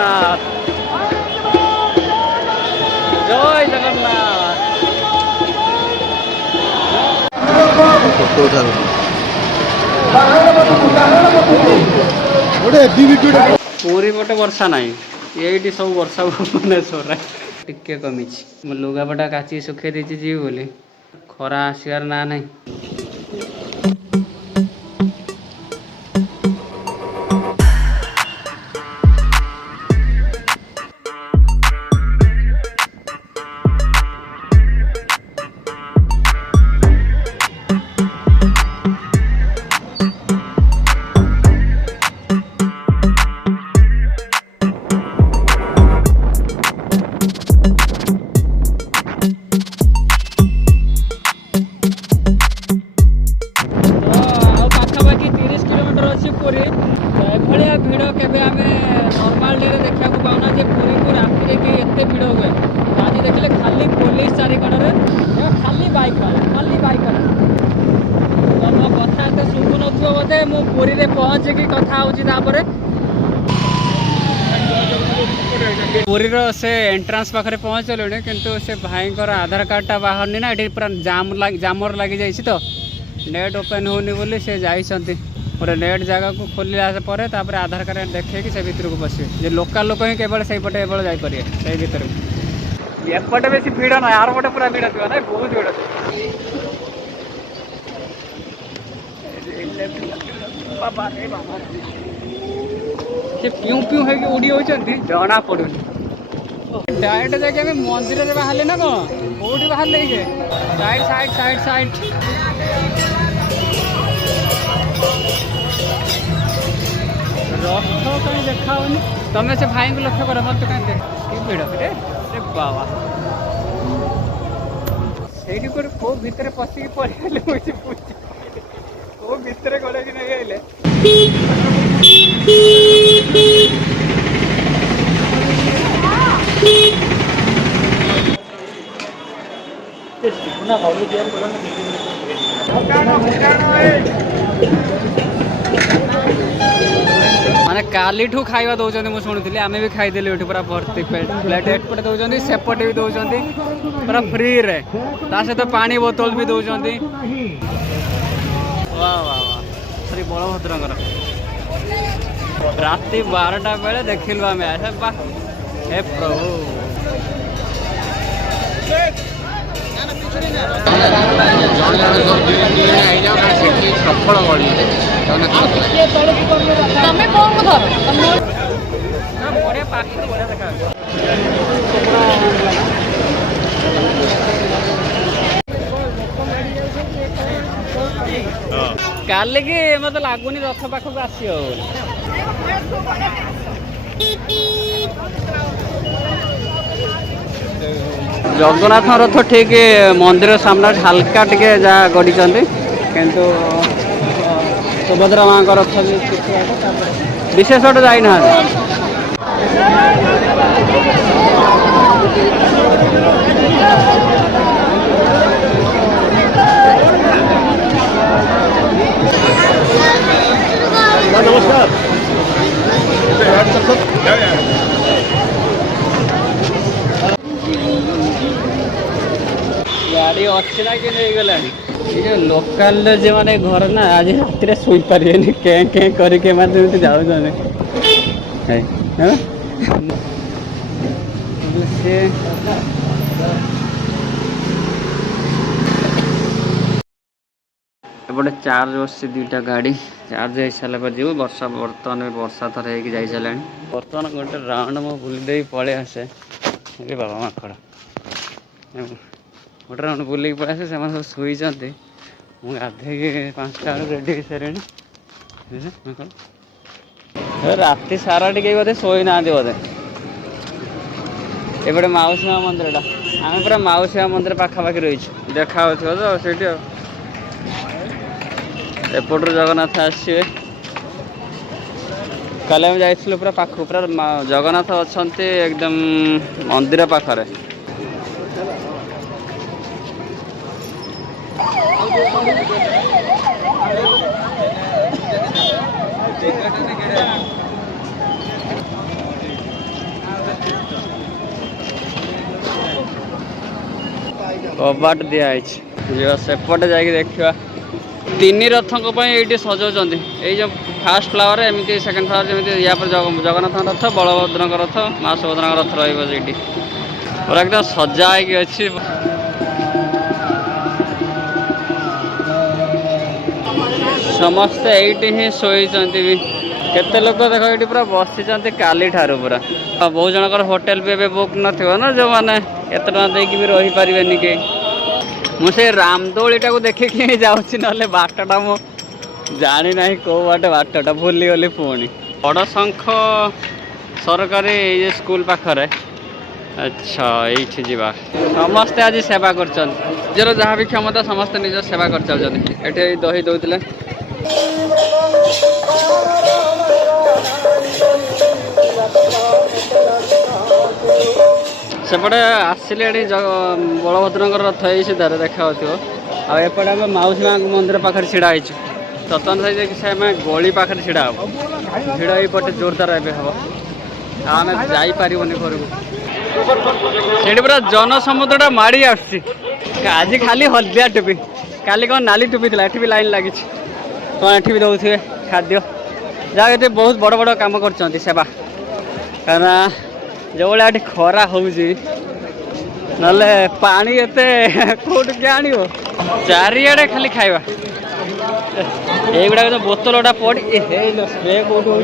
ଜଗନ୍ନାଥ ଜୟ ଜଗନ୍ନାଥ। ପୁରୀ ପଟେ ବର୍ଷା ନାହିଁ, ଏଇଠି ସବୁ ବର୍ଷା ଭୁବନେଶ୍ୱରରେ ଟିକେ କମିଛି। ମୁଁ ଲୁଗାପଟା କାଚିକି ଶୁଖେଇ ଦେଇଛି ଯିବି ବୋଲି, ଖରା ଆସିବାର ନା ନାହିଁ। ଏଭଳିଆ ଭିଡ଼ କେବେ ଆମେ ନର୍ମାଲ ଡେରେ ଦେଖିବାକୁ ପାଉନା ଯେ ପୁରୀକୁ ରାତିରେ କି ଏତେ ଭିଡ଼ ହୁଏ। ଆଜି ଦେଖିଲେ ଖାଲି ପୋଲିସ ଚାରିକଡ଼ରେ, ଖାଲି ବାଇକ୍ ତମ କଥା ଏତେ ଶୁଭୁନଥିବ ବୋଧେ, ମୁଁ ପୁରୀରେ ପହଞ୍ଚିକି କଥା ହେଉଛି। ତାପରେ ପୁରୀର ସେ ଏଣ୍ଟ୍ରାନ୍ସ ପାଖରେ ପହଞ୍ଚିଲୁଣି, କିନ୍ତୁ ସେ ଭାଇଙ୍କର ଆଧାର କାର୍ଡ଼ଟା ବାହାରୁନି ନା, ଏଠି ପୁରା ଜାମର ଲାଗିଯାଇଛି ତ, ନେଟ୍ ଓପେନ୍ ହେଉନି ବୋଲି ସେ ଯାଇଛନ୍ତି ଗୋଟେ ନେଟ୍ ଜାଗାକୁ। ଖୋଲିଲା ପରେ ତାପରେ ଆଧାର କାର୍ଡ଼ ଦେଖେଇକି ସେ ଭିତରକୁ ପଶିବେ। ଯେ ଲୋକାଲ ଲୋକ ହିଁ କେବଳ ସେଇପଟେ କେବଳ ଯାଇପାରିବେ ସେଇ ଭିତରକୁ। ଏପଟେ ବେଶୀ ଭିଡ଼ ନାହିଁ, ଆର ପଟେ ପୁରା ଭିଡ଼ ଥିବ ନାଇଁ, ବହୁତ ଭିଡ଼ ଥିବ। ସେ ପିଉଁ ପିଉଁ ହେଇକି ଉଡ଼ି ହେଉଛନ୍ତି, ଜଣା ପଡ଼ୁନି। ଡାଇରେକ୍ଟ ଯାଇକି ଆମେ ମନ୍ଦିରରେ ବାହାରିଲେ ନା କ'ଣ? କୋଉଠି ବାହାରିଲେ କି? ସାଇଡ୍ ରଥ କାହିଁ ଦେଖା ହଉନି? ତମେ ସେ ଭାଇଙ୍କୁ ଲକ୍ଷ୍ୟ କର, ମତେ କାହିଁ କି ଭିଡ଼ ରେ ବାବା। ସେଇଠି କୋଉଠି କୋଉ ଭିତରେ ପଶିକି ପଳେଇଲେ, କୋଉ ଭିତରେ ଗଲେକି ନେଇ ଆଇଲେ। ମାନେ କାଲିଠୁ ଖାଇବା ଦଉଛନ୍ତି, ମୁଁ ଶୁଣିଥିଲି। ଆମେ ବି ଖାଇଦେଲୁ ଏଠି ପୁରା ଭର୍ତ୍ତି ପ୍ଲେଟ୍ ଏପଟେ ଦଉଛନ୍ତି, ସେପଟେ ବି ଦଉଛନ୍ତି ପୁରା ଫ୍ରିରେ। ତା ସହିତ ପାଣି ବୋତଲ ବି ଦଉଛନ୍ତି। ଶ୍ରୀ ବଳଭଦ୍ରଙ୍କର ରାତି 12ଟା ବେଳେ ଦେଖିଲୁ ଆମେ। ହେ ପ୍ରଭୁ, ସଫଳ ଗଳି ତମେ କଣ ଧର ବଢିଆ ପାଖରୁ ବଢିଆ ଦେଖାଯାଉଛି। କାଲିକି ମତେ ଲାଗୁନି ରଥ ପାଖକୁ ଆସିବ ବୋଲି। ଜଗନ୍ନାଥ ରଥ ଠିକ ମନ୍ଦିର ସାମ୍ନାରେ ହାଲକା ଟିକେ ଯାହା ଗଡ଼ିଛନ୍ତି, କିନ୍ତୁ ସୁଭଦ୍ରା ମାଙ୍କ ରଥ ବି କିଛି ବିଶେଷ ବାଟ ଯାଇନାହାନ୍ତି। ନମସ୍କାର। ଗାଡ଼ି ଅଛି ନା କି ନେଇଗଲାଣି। ଏ ଯେଉଁ ଲୋକାଲରେ ଯେଉଁମାନେ ଘର ନା, ଆଜି ରାତିରେ ଶୋଇପାରିବେନି, କେଁ କରିକି ଏମାନେ ଯେମିତି ଯାଉଛନ୍ତି। ସେ ଏପଟେ ଚାର୍ଜ ବସିଛି, ଦୁଇଟା ଗାଡ଼ି ଚାର୍ଜ ହେଇସାରିଲା ପରେ ଯିବୁ। ବର୍ତ୍ତମାନ ଥରେ ହେଇକି ଯାଇସାରିଲାଣି। ବର୍ତ୍ତମାନ ଗୋଟେ ରାଉଣ୍ଡ ମୁଁ ବୁଲି ଦେଇ ପଳେଇ ଆସେ। ବାବା ମାଙ୍କଡ଼ ଗୋଟେ ରାଉଣ୍ଡ ବୁଲିକି ପଳେଇ ଆସେ। ସେମାନେ ସବୁ ଶୋଇଛନ୍ତି। ମୁଁ ଗାଧେଇକି 5ଟା ବେଳକୁ ରେଡ଼ି ହେଇସାରିଲିଣି। ରାତି ସାରା ଟିକେ ବୋଧେ ଶୋଇନାହାନ୍ତି ବୋଧେ। ଏପଟେ ମାଉସୀ ମା ମନ୍ଦିରଟା, ଆମେ ପୁରା ମାଉସୀ ମା ମନ୍ଦିର ପାଖାପାଖି ରହିଛୁ, ଦେଖା ହେଉଥିବ ତ ସେଇଠି। ଆଉ ଏପଟରୁ ଜଗନ୍ନାଥ ଆସିବେ। କାଲି ଆମେ ଯାଇଥିଲୁ ପୁରା ପାଖକୁ, ପୁରା ଜଗନ୍ନାଥ ଅଛନ୍ତି ଏକଦମ ମନ୍ଦିର ପାଖରେ। कबाट दिखाई सेपटे जा देखा तीन रथ ये सजाऊँ ये जो फास्ट फ्लावर एमती सेकेंड फ्लावर जमी या जगन्नाथ रथ बलभद्र रथ माँ सुभद्रा रथ रही पूरा एकदम सजा अच्छी समस्ते ये ही शोई भी केते लोक देख ये पूरा बसी काली ठार पूरा बहुत जनकर होटेल भी बुक ना जो मैंने एत टाइम भी रही पारे कि मुझे रामदोलीटा को देखिए जाऊँगी ना बाटटा मु जानी ना कौ बाटे बाटटा भूलीगली पुणी बड़ शंख सरकारी ये स्कूल पाखरे अच्छा ये जावा समस्ते आज सेवा कर निजर जहाँ भी क्षमता समस्ते निज सेवा कर चलते दही दौले सेपटे आसिले बलभद्र रथ यही सीधार देखा आएपटे आम मौसी माँ मंदिर पाखे ढड़ा तत्न से आम गली पाखे ढड़ा हम भिड़ यपटे जोरदार ए हम आम जापर घर को पूरा जनसमुद्रटा माड़ी आज खाली हलदिया टोपी काली कौन नाली टोपी थी ये लाइन लगी कौन ये भी दौथे खाद्य जहाँ ये बहुत बड़ बड़ कम कर सेवा कहीं जो भाई खरा हो पानी एते कौट के आण चारिड़े खाली खाଇବା ये बोतल गुड़ा पड़ी स्प्रे कौट हो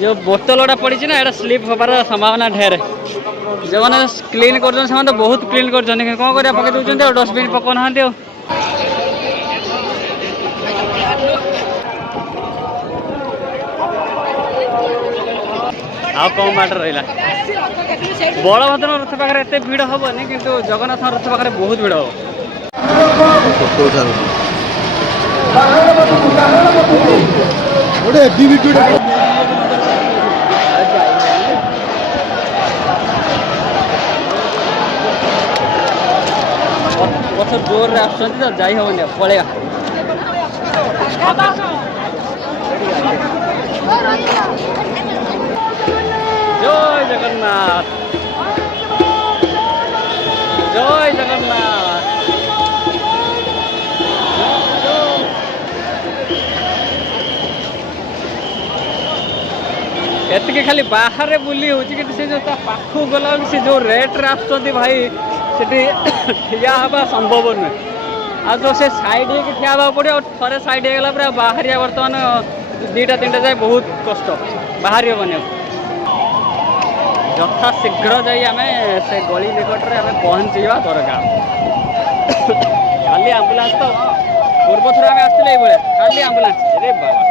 जो बोतल गुड़ा पड़ी ना ये स्लीप होबार संभावना ढेर जो मैंने क्लीन कर तो बहुत क्लीन कर कौन कर पकड़ दूसरे डस्टबिन पकाना आ कम बाट रहा बलभद्र रथ पाखे एत भिड़ हेनी कि जगन्नाथ रथ पाखे बहुत भिड़ पथ जोर आई हेनी पलैया जय जगन्नाथ जय जगन्नाथ एतिके खाली बाहर बुली हो से जो पाख गला से जो रेट्रे आसुँच भाई से ठिया हवा संभव नुहे आ जो से साइड हो ठिया हाँ पड़े थे साइड होगा पूरा बाहर बर्तमान 2टा 3टा जाए बहुत कष्ट बाहर हेनी यथा शीघ्र जाई आम से गली निकट में आम पहुँचा दरकार खाली आम्बुलांस तो पूर्व थर आम आसते ये खाली आम्बुलांस अरे बाबा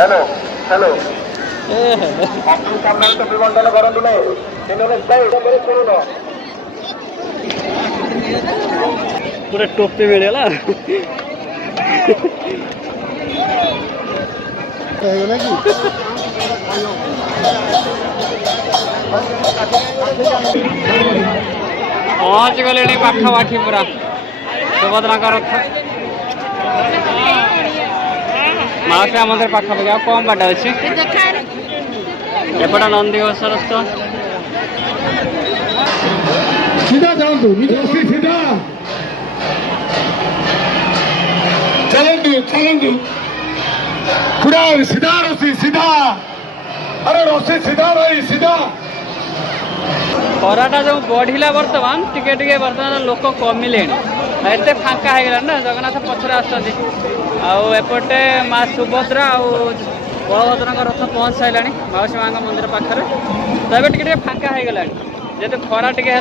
हेलो हेलो पूरा टोपी मिलेगा पहुँच गले पाखापाखि पूरा सुभद्रा रथ मौसा मंदिर पाखापाखि आ कम बाट अच्छे एपटा नंदीघोष रथ सीधा जाऊँ सीधा चलतु चलतु पूरा सीधा रसी सीधा अरे रसी सीधा रही सीधा खराटा जो बढ़ला बर्तमान टिके टिके बर्तमान लोक कमिले एत फांका हो ना जगन्नाथ पछरे आसपटे माँ सुभद्रा बलभद्र रथ पहुँच सारा मौसी माँ मंदिर पाखे तो ये टे फांका हो गला जेहेतु खरा टे है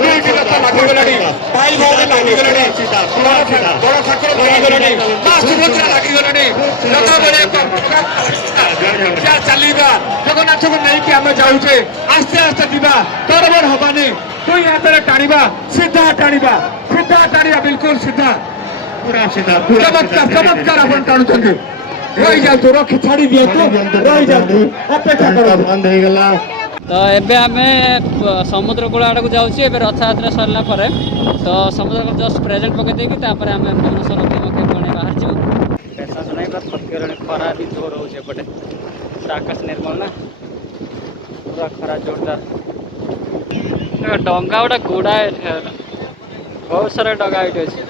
ଦୁଇଟି ରଥ ଲାଗିଗଲାଣି ଭାଇ ଭଉଣୀ ଲାଗିଗଲାଣି ବଡ଼ ଠାକୁର ଲାଗିଗଲାଣି ମା ସୁଭଦ୍ରା ଲାଗିଗଲାଣି ରଥ ବେଳେ ଚାଲିବା ଜଗନ୍ନାଥକୁ ନେଇକି ଆମେ ଯାଉଛେ ଆସ୍ତେ ଆସ୍ତେ ଯିବା ତରବର ହବାନି ଦୁଇ ହାତରେ ଟାଣିବା ସିଧା ଟାଣିବା ବିଲକୁଲ ସିଧା ଚମତ୍କାର ଆପଣ ଟାଣୁଛନ୍ତି ରହିଯାଆନ୍ତୁ ରଖି ଛାଡ଼ି ଦିଅନ୍ତୁ ରହିଯାଆନ୍ତୁ ଅପେକ୍ଷା କରନ୍ତୁ ବନ୍ଦ ହେଇଗଲା। ତ ଏବେ ଆମେ ସମୁଦ୍ର କୂଳ ଆଡ଼କୁ ଯାଉଛୁ ଏବେ ରଥଯାତ୍ରା ସରିଲା ପରେ ତ ସମୁଦ୍ର କୂଳ ଜଷ୍ଟ ପ୍ରେଜେଣ୍ଟ ପକେଇ ଦେଇକି ତାପରେ ଆମେ ଭୁବନେଶ୍ୱର ଅଭିମୁଖେ ପୁଣି ବାହାରିଯିବୁ। ବେଶା ନାହିଁ ପୁରା ଥକିଗଲାଣି ଖରା ବି ଜୋର ହେଉଛି ଏପଟେ ପୁରା ଆକାଶ ନିର୍ମଳ ନା ପୁରା ଖରା ଜୋରଦାର ଡଙ୍ଗା ଗୁଡ଼ା ଗୁଡ଼ାଏ ବହୁତ ସାରା ଡଙ୍ଗା ଏଇଠି ଅଛି।